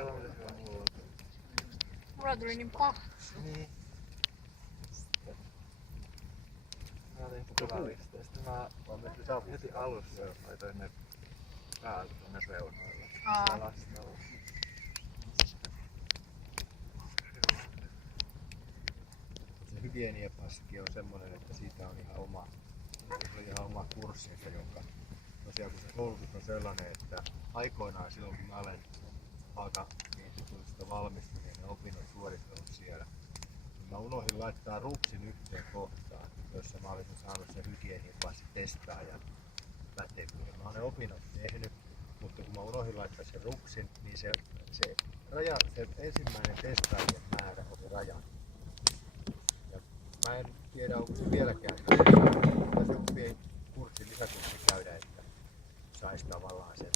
Kato mitä se on mulla. Mulla tuli niin paha. Niin. Mä olin kuvalista ja sitten mä heti alussa laitoin ne päälle tuonne reunoille. Lastalla. Se hygieniapaski on semmoinen, että siitä on ihan oma kurssinsa, jonka tosiaan kun se koulutus on sellainen, että aikoinaan silloin kun mä olen Haaka-instituutista valmistunut ja ne opinnot suorittanut siellä, niin mä unohdin laittaa ruksin yhteen kohtaan, jossa mä olisin saanut sen hygieniapassi testaajan pätevyyden. Mä oon ne opinnot tehnyt, mutta kun mä unohdin laittaa sen ruksin, niin se ensimmäinen testaajien määrä oli rajattu. Mä en tiedä, onko se vieläkään. Pitäisi joku pieni lisäkurssi käydä, että saisi tavallaan sen